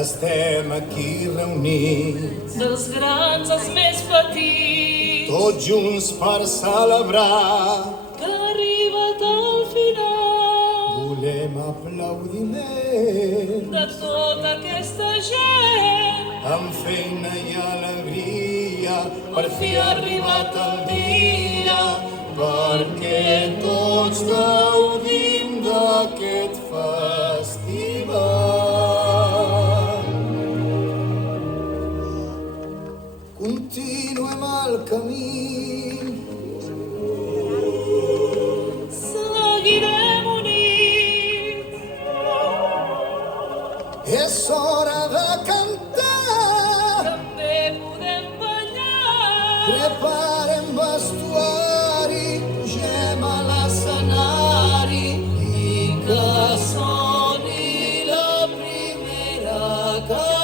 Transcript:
Estem aquí reunits, dels grans als més petits, tots junts per celebrar. que ha arribat al final Volem aplaudiment de tota aquesta gent. amb feina i alegria, per fi ha arribat el dia, perquè tots gaudim d'aquest festival. Continuem el camí, Seguirem units, és hora de cantar. també podem ballar. Preparem vestuari, pugem a l'escenari i que soni la primera cançó.